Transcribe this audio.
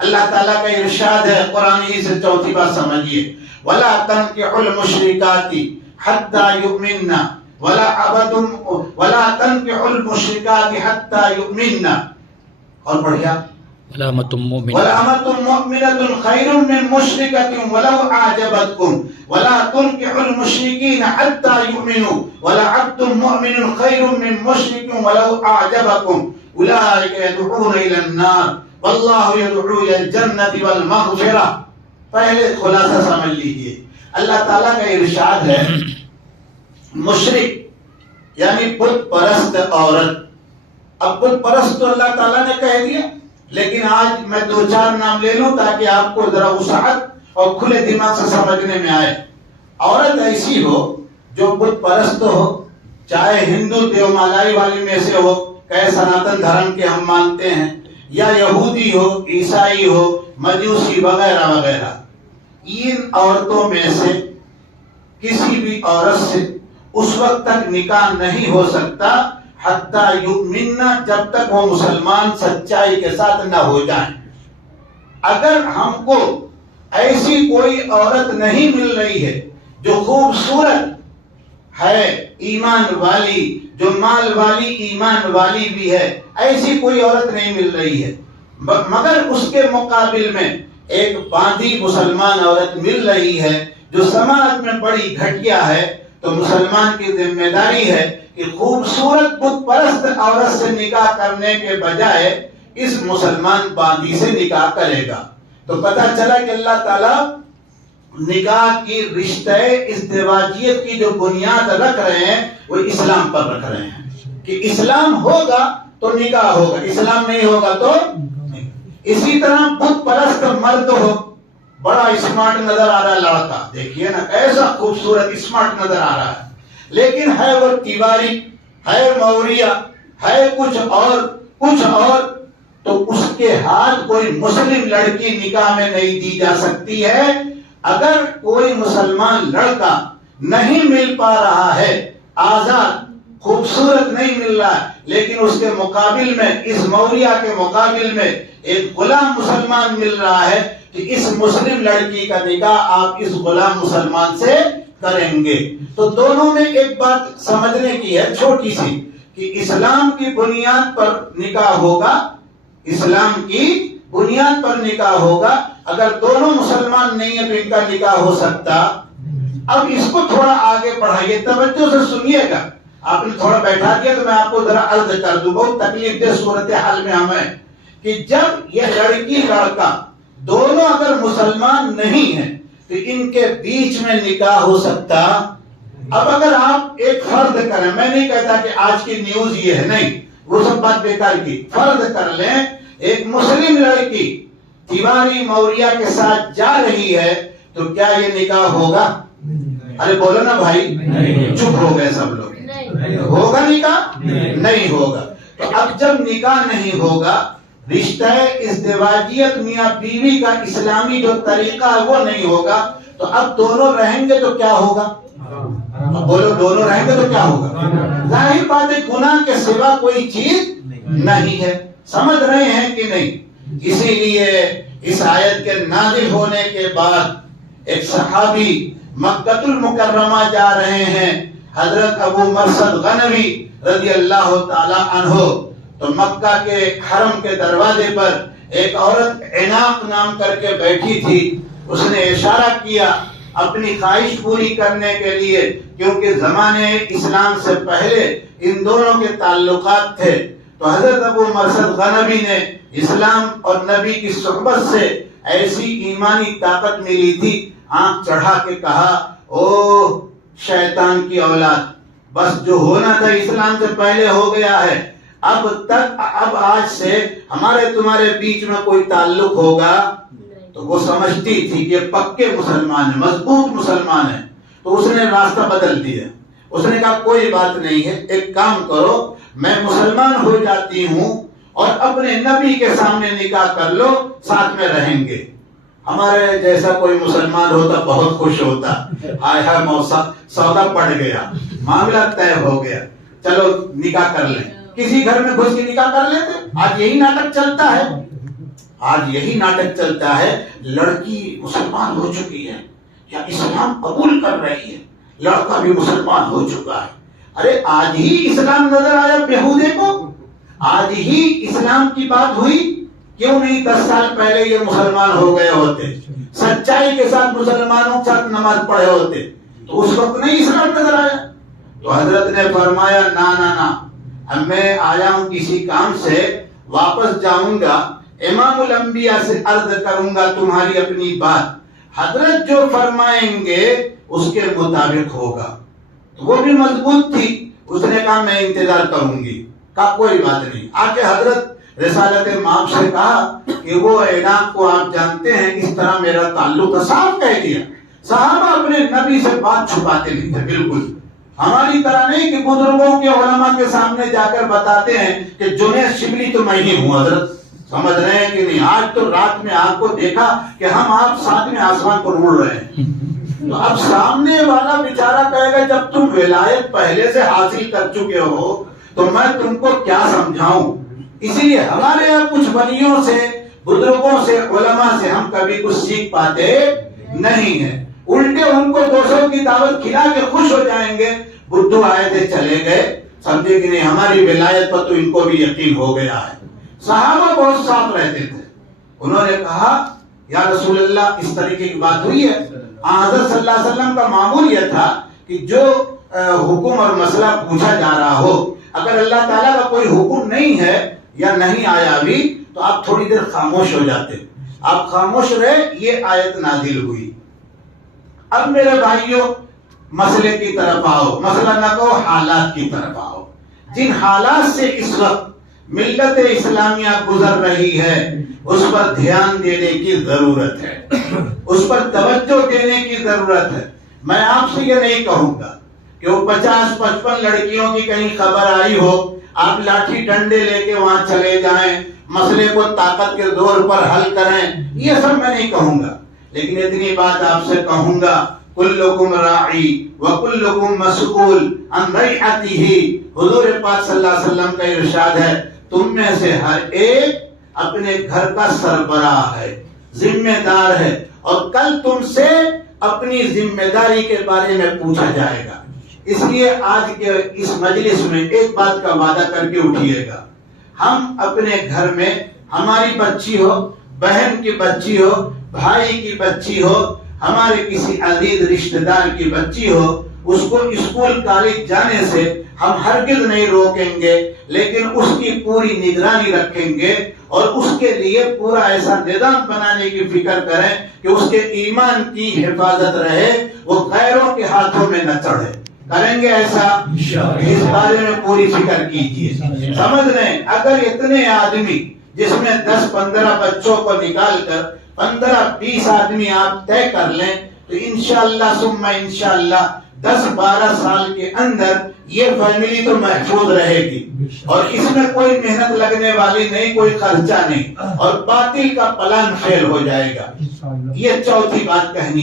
اللہ تعالیٰ کا ارشاد ہے قرآن ہی سے چوتھی بات سمجھیے، وَلَا تَنْكِحُوا الْمُشْرِكَاتِ حَتَّى يُؤْمِنَّ وَلَا تَنْكِحُوا الْمُشْرِكَاتِ حَتَّى يُؤْمِنَّ، اور بڑھیا وَلَأَمَةٌ مُؤْمِنَةٌ خَيْرٌ مِّن مُشْرِكَةٍ وَلَوْ أَعْجَبَتْكُمْ وَلَا تُنْكِحُوا الْمُشْرِكِينَ حَتَّى يُؤْمِنُوا وَلَعَبْدٌ مُؤْمِنٌ خَيْرٌ مِّن مُشْرِكٍ وَلَوْ أَعْجَبَكُمْ أُولَٰئِكَ يَدْعُونَ إِلَى النَّارِ واللہ یدعو الی الجنۃ والمغفرہ۔ پہلے خلاصہ سمجھ لیجئے، اللہ تعالیٰ کا ارشاد ہے مشرک یعنی بت پرست عورت۔ اب بت پرست تو اللہ تعالیٰ نے کہہ دیا، لیکن آج میں دو چار نام لے لوں تاکہ آپ کو ذرا وسعت اور کھلے دماغ سے سمجھنے میں آئے۔ عورت ایسی ہو جو بت پرست ہو، چاہے ہندو دیومالائی والی میں سے ہو، کہ سناتن دھرم کے ہم مانتے ہیں، یا یہودی ہو، عیسائی ہو، مجوسی وغیرہ وغیرہ، ان عورتوں میں سے کسی بھی عورت سے اس وقت تک نکاح نہیں ہو سکتا حتیٰ یؤمن، جب تک وہ مسلمان سچائی کے ساتھ نہ ہو جائیں۔ اگر ہم کو ایسی کوئی عورت نہیں مل رہی ہے جو خوبصورت ہے، ایمان والی، جو مال والی، ایمان والی بھی ہے، ایسی کوئی عورت نہیں مل رہی ہے، مگر اس کے مقابل میں ایک باندھی مسلمان عورت مل رہی ہے جو سماج میں بڑی گھٹیا ہے، تو مسلمان کی ذمہ داری ہے کہ خوبصورت بت پرست عورت سے نکاح کرنے کے بجائے اس مسلمان باندھی سے نکاح کرے گا۔ تو پتہ چلا کہ اللہ تعالیٰ نکاح کی رشتہ ازدواجیت کی جو بنیاد رکھ رہے ہیں وہ اسلام پر رکھ رہے ہیں کہ اسلام ہوگا تو نکاح ہوگا، اسلام نہیں ہوگا تو نہیں۔ اسی طرح بت پرست مرد ہو، بڑا اسمارٹ نظر آ رہا ہے لڑکا، دیکھیے نا ایسا خوبصورت اسمارٹ نظر آ رہا ہے، لیکن ہے وہ تیواری، ہے موریہ، ہے کچھ اور، تو اس کے ہاتھ کوئی مسلم لڑکی نکاح میں نہیں دی جا سکتی ہے۔ اگر کوئی مسلمان لڑکا نہیں مل پا رہا ہے، آزاد خوبصورت نہیں مل رہا ہے، لیکن اس کے مقابل میں، اس موریہ کے مقابل میں ایک غلام مسلمان مل رہا ہے، کہ اس مسلم لڑکی کا نکاح آپ اس غلام مسلمان سے کریں گے۔ تو دونوں میں ایک بات سمجھنے کی ہے چھوٹی سی، کہ اسلام کی بنیاد پر نکاح ہوگا، اسلام کی بنیاد پر نکاح ہوگا۔ اگر دونوں مسلمان نہیں ہیں تو ان کا نکاح ہو سکتا۔ اب اس کو تھوڑا آگے بڑھائیے، توجہ سے سنیے گا۔ آپ نے تھوڑا بیٹھا دیا تو میں آپ کو ذرا عرض کر دوں، بہت تکلیف دہ صورتحال میں ہمیں، کہ جب یہ لڑکی لڑکا دونوں اگر مسلمان نہیں ہیں تو ان کے بیچ میں نکاح ہو سکتا۔ اب اگر آپ ایک فرض کریں، میں نہیں کہتا کہ آج کی نیوز یہ ہے، نہیں، وہ سب بات بیکار کی، فرض کر لیں ایک مسلم لڑکی تیواری موریہ کے ساتھ جا رہی ہے، تو کیا یہ نکاح ہوگا؟ ارے بولو نا بھائی، چپ ہو گئے سب لوگ۔ ہوگا نکاح؟ نہیں ہوگا۔ تو اب جب نکاح نہیں ہوگا، رشتہ ازدواجیت میاں بیوی کا اسلامی جو طریقہ ہے وہ نہیں ہوگا، تو اب دونوں رہیں گے تو کیا ہوگا؟ اب بولو، دونوں رہیں گے تو کیا ہوگا؟ ظاہر بات ہے گناہ کے سوا کوئی چیز نہیں ہے۔ سمجھ رہے ہیں کہ نہیں؟ اسی لیے اس آیت کے نازل ہونے کے بعد ایک صحابی مکہ المکرمہ جا رہے ہیں، حضرت ابو مرثد غنوی رضی اللہ تعالی عنہ، تو مکہ کے حرم کے دروازے پر ایک عورت عناق نام کر کے بیٹھی تھی۔ اس نے اشارہ کیا اپنی خواہش پوری کرنے کے لیے، کیونکہ زمانے اسلام سے پہلے ان دونوں کے تعلقات تھے۔ تو حضرت ابو مرثد غنوی نے اسلام اور نبی کی صحبت سے ایسی ایمانی طاقت ملی تھی، آنکھ چڑھا کے کہا، او شیطان کی اولاد، بس جو ہونا تھا اسلام سے پہلے ہو گیا ہے، اب آج سے ہمارے تمہارے بیچ میں کوئی تعلق ہوگا۔ تو وہ سمجھتی تھی کہ پکے مسلمان ہیں، مضبوط مسلمان ہیں، تو اس نے راستہ بدل دیا۔ اس نے کہا کوئی بات نہیں ہے، ایک کام کرو، میں مسلمان ہو جاتی ہوں اور اپنے نبی کے سامنے نکاح کر لو، ساتھ میں رہیں گے۔ ہمارے جیسا کوئی مسلمان ہوتا بہت خوش ہوتا، ہائے ہائے موسا سودا پڑ گیا، معاملہ طے ہو گیا، چلو نکاح کر لیں۔ کسی گھر میں گھس کے نکاح کر لیتے، آج یہی ناٹک چلتا ہے۔ آج یہی ناٹک چلتا ہے، لڑکی مسلمان ہو چکی ہے یا اسلام قبول کر رہی ہے، لڑکا بھی مسلمان ہو چکا ہے۔ ارے آج ہی اسلام نظر آیا بیہودے کو، آج ہی اسلام کی بات ہوئی، کیوں نہیں 10 سال پہلے یہ مسلمان ہو گئے ہوتے، سچائی کے ساتھ مسلمانوں کے ساتھ نماز پڑھے ہوتے، تو اس وقت نہیں اسلام نظر آیا؟ تو حضرت نے فرمایا نا نا نا، اب میں آیا ہوں کسی کام سے، واپس جاؤں گا، امام الانبیاء سے عرض کروں گا تمہاری اپنی بات، حضرت جو فرمائیں گے اس کے مطابق ہوگا۔ تو وہ بھی مضبوط تھی، اس نے کہا میں انتظار کروں گی، کہا کوئی بات نہیں۔ آ کے حضرت رسالت مآب سے کہا کہ وہ اعلان کو آپ جانتے ہیں، اس طرح میرا تعلق صاف کہہ دیا۔ صحابہ اپنے نبی سے بات چھپاتے نہیں تھے، بالکل ہماری طرح نہیں کہ بزرگوں کے علماء کے سامنے جا کر بتاتے ہیں کہ جنید شبلی تو میں ہی ہوں حضرت، سمجھ رہے ہیں کہ نہیں؟ آج تو رات میں آپ کو دیکھا کہ ہم آپ ساتھ میں آسمان پر اڑ رہے ہیں۔ تو اب سامنے والا بیچارہ کہے گا جب تم ولایت پہلے سے حاصل کر چکے ہو تو میں تم کو کیا سمجھاؤں؟ اسی لیے ہمارے یہاں کچھ ولیوں سے، بزرگوں سے، علماء سے ہم کبھی کچھ سیکھ پاتے نہیں ہیں، الٹے ان کو دوسروں کی دعوت کھلا کے خوش ہو جائیں گے، بدھو آئے تھے چلے گئے، سمجھے کہ نہیں ہماری ولایت پر تو ان کو بھی یقین ہو گیا ہے۔ صحابہ بہت صاف رہتے تھے، انہوں نے کہا یا رسول اللہ اس طریقے کی بات ہوئی ہے؟ حضرت صلی اللہ علیہ وسلم کا معمول یہ تھا کہ جو حکم اور مسئلہ پوچھا جا رہا ہو، اگر اللہ تعالیٰ کا کوئی حکم نہیں ہے یا نہیں آیا ابھی تو آپ تھوڑی دیر خاموش ہو جاتے، آپ خاموش رہے، یہ آیت نازل ہوئی۔ اب میرے بھائیوں مسئلے کی طرف آؤ، مسئلہ نہ کہو، حالات کی طرف آؤ۔ جن حالات سے اس وقت ملت اسلامیہ گزر رہی ہے اس پر دھیان دینے کی ضرورت ہے، اس پر توجہ دینے کی ضرورت ہے۔ میں آپ سے یہ نہیں کہوں گا کہ وہ 50-55 لڑکیوں کی کہیں خبر آئی ہو، آپ لاٹھی ڈنڈے لے کے وہاں چلے جائیں، مسئلے کو طاقت کے زور پر حل کریں، یہ سب میں نہیں کہوں گا، لیکن اتنی بات آپ سے کہوں گا، کلکم راعی وکلکم مسئول عن رعیتہ۔ حضور پاک صلی اللہ علیہ وسلم کا ارشاد ہے تم میں سے ہر ایک اپنے گھر کا سربراہ ہے، ذمہ دار ہے، اور کل تم سے اپنی ذمہ داری کے بارے میں پوچھا جائے گا۔ اس لیے آج کے اس مجلس میں ایک بات کا وعدہ کر کے اٹھیے گا، ہم اپنے گھر میں ہماری بچی ہو، بہن کی بچی ہو، بھائی کی بچی ہو، ہمارے کسی عزیز رشتہ دار کی بچی ہو، اس کو اسکول کالج جانے سے ہم ہرگز نہیں روکیں گے، لیکن اس کی پوری نگرانی رکھیں گے اور اس کے لیے پورا ایسا نظام بنانے کی فکر کریں کہ اس کے ایمان کی حفاظت رہے، وہ غیروں کے ہاتھوں میں نہ چڑھے۔ کریں گے ایسا؟ اس بارے میں پوری فکر کیجیے۔ سمجھ لیں اگر اتنے آدمی جس میں 10-15 بچوں کو نکال کر 15-20 آدمی آپ طے کر لیں تو انشاءاللہ ثم انشاءاللہ 10-12 سال کے اندر یہ فیملی تو محفوظ رہے گی، اور اس میں کوئی محنت لگنے والی نہیں، کوئی خرچہ نہیں، اور باطل کا پلان فیل ہو جائے گا۔ یہ چوتھی بات کہنی